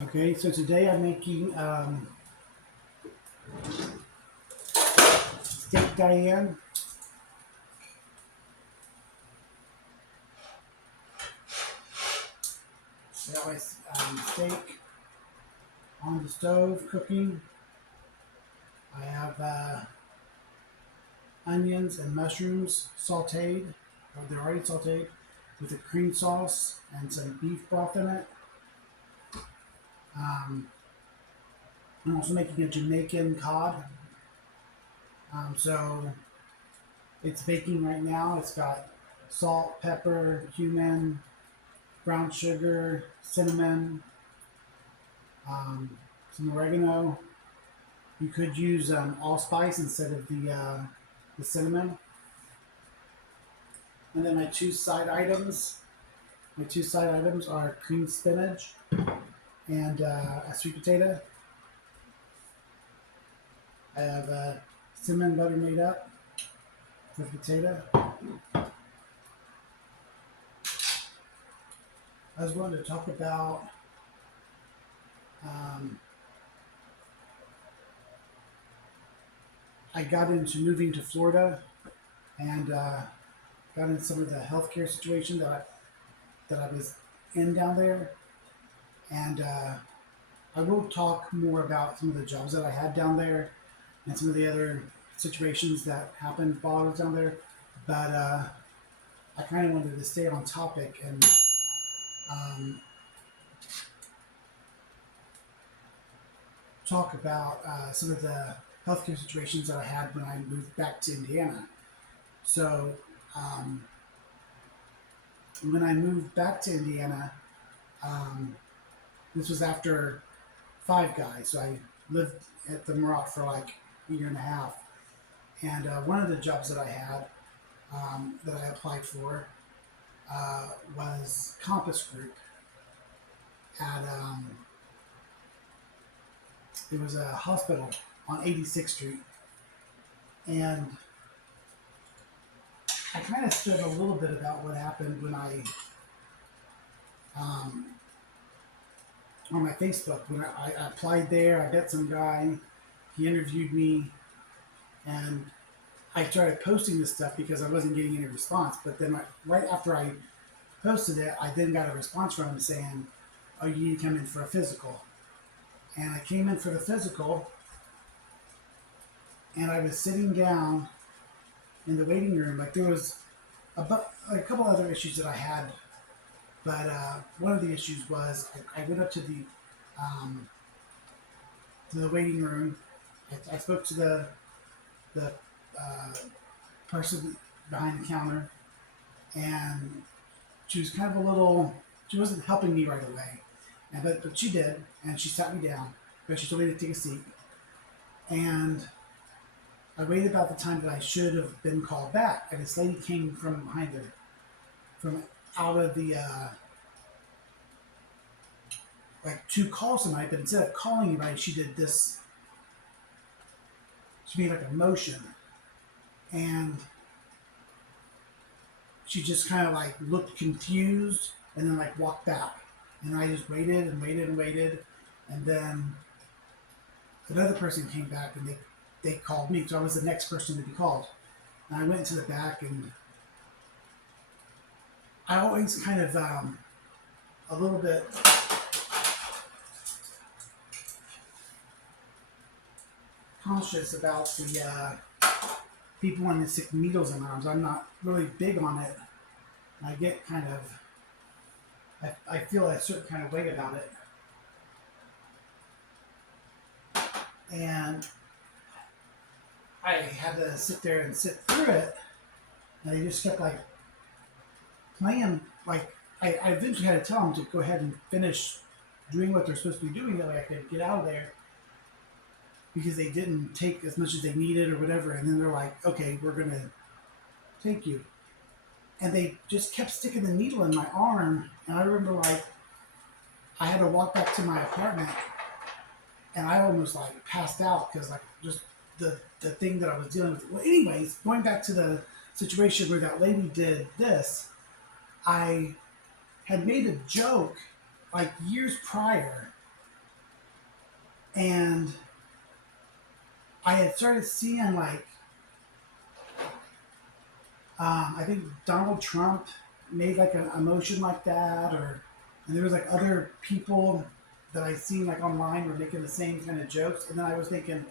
Okay, so today I'm making Steak Diane. I got my steak on the stove cooking. I have onions and mushrooms sauteed, or they're already sauteed, with a cream sauce and some beef broth in it. Um, I'm also making a Jamaican cod. So it's baking right now. It's got salt, pepper, cumin, brown sugar, cinnamon, um, some oregano. You could use allspice instead of the cinnamon. And then my two side items are creamed spinach and a sweet potato. I have cinnamon butter made up for the potato. I was wanting to talk about um, I got into moving to Florida and got into some of the healthcare situation that I was in down there. And I will talk more about some of the jobs that I had down there and some of the other situations that happened while I was down there. But I kind of wanted to stay on topic and um, talk about some of the healthcare situations that I had when I moved back to Indiana. So um, when I moved back to Indiana, um, this was after Five Guys. So I lived at the Murat for like a year and a half. And one of the jobs that I had that I applied for was Compass Group at it was a hospital on 86th Street, and I kind of said a little bit about what happened when I um, on my Facebook when I applied there. I met some guy, he interviewed me, and I started posting this stuff because I wasn't getting any response. But then right after I posted it, I then got a response from him saying, "Oh, you need to come in for a physical." And I came in for the physical, and I was sitting down in the waiting room. Like there was a couple other issues that I had, but one of the issues was I went up um, to the waiting room. I spoke to the uh, person behind the counter, and she was kind of a little. She wasn't helping me right away, but she did, and she sat me down. But she told me to take a seat, and I waited about the time that I should have been called back, and this lady came from behind her, from out of the like to call somebody, but instead of calling anybody, she did this. She made like a motion, and she just kind of like looked confused, and then like walked back, and I just waited and waited and waited, and then another person came back, and they called me, so I was the next person to be called, and I went to the back, and I always kind of a little bit conscious about the people wanting to stick needles in my arms. I'm not really big on it. I get kind of, I feel a certain kind of way about it. And I had to sit there and sit through it. And they just kept like playing. Like, I eventually had to tell them to go ahead and finish doing what they're supposed to be doing. That way I could get out of there. Because they didn't take as much as they needed or whatever. And then they're like, okay, we're going to take you. And they just kept sticking the needle in my arm. And I remember like I had to walk back to my apartment, and I almost like passed out because like just the thing that I was dealing with. Well, anyways, going back to the situation where that lady did this, I had made a joke like years prior And I had started seeing like I think Donald Trump made like a motion like that, or and there was like other people that I seen like online were making the same kind of jokes, and then I was thinking,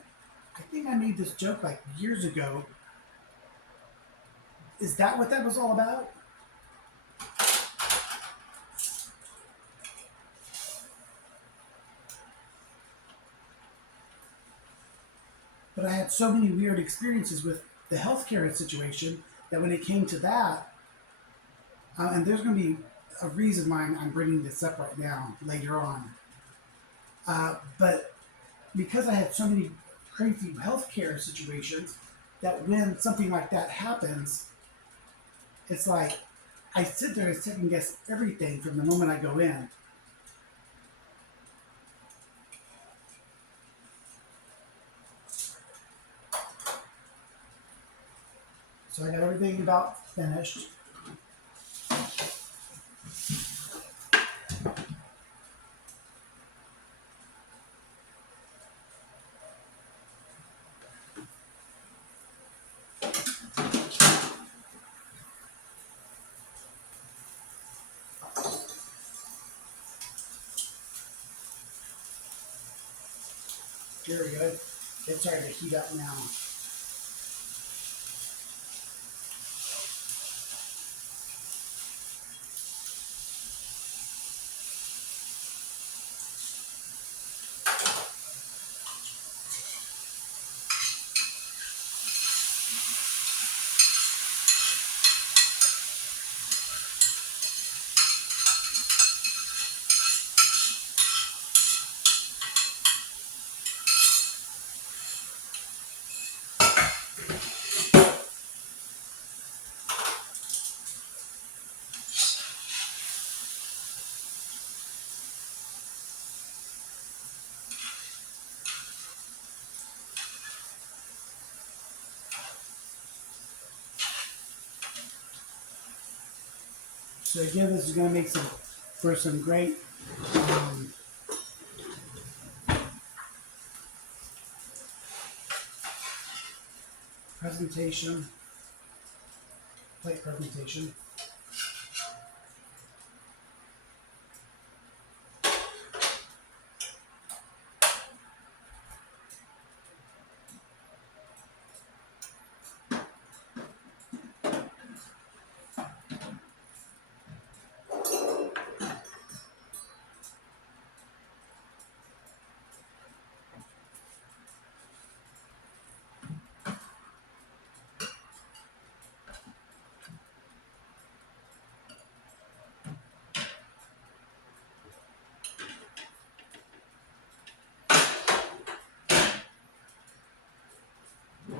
I think I made this joke like years ago. Is that what that was all about? But I had so many weird experiences with the healthcare situation that when it came to that, and there's going to be a reason why I'm bringing this up right now later on. But because I had so many crazy healthcare situations, that when something like that happens, it's like I sit there and second guess everything from the moment I go in. So I got everything about finished. Here we go. It's starting to heat up now. So again, this is going to make for some great um, presentation, plate presentation.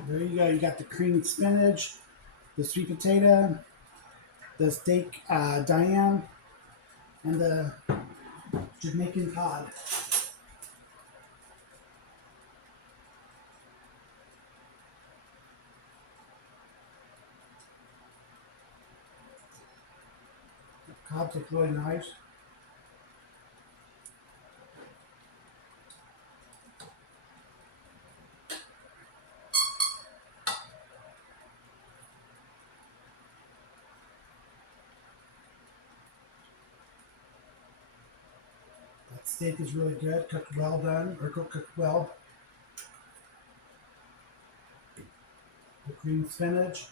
There you go. You got the creamed spinach, the sweet potato, the steak Diane, and the Jamaican cod. The cod look really nice. That steak is really good, cooked well done, or cooked well. The creamed spinach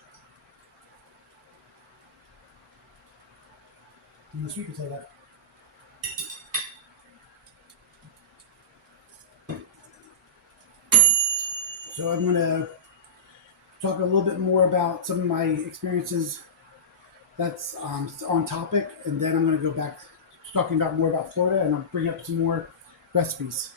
and the sweet potato. So I'm going to talk a little bit more about some of my experiences that's on topic, and then I'm going to go back to talking about more about Florida, and I'll bring up some more recipes.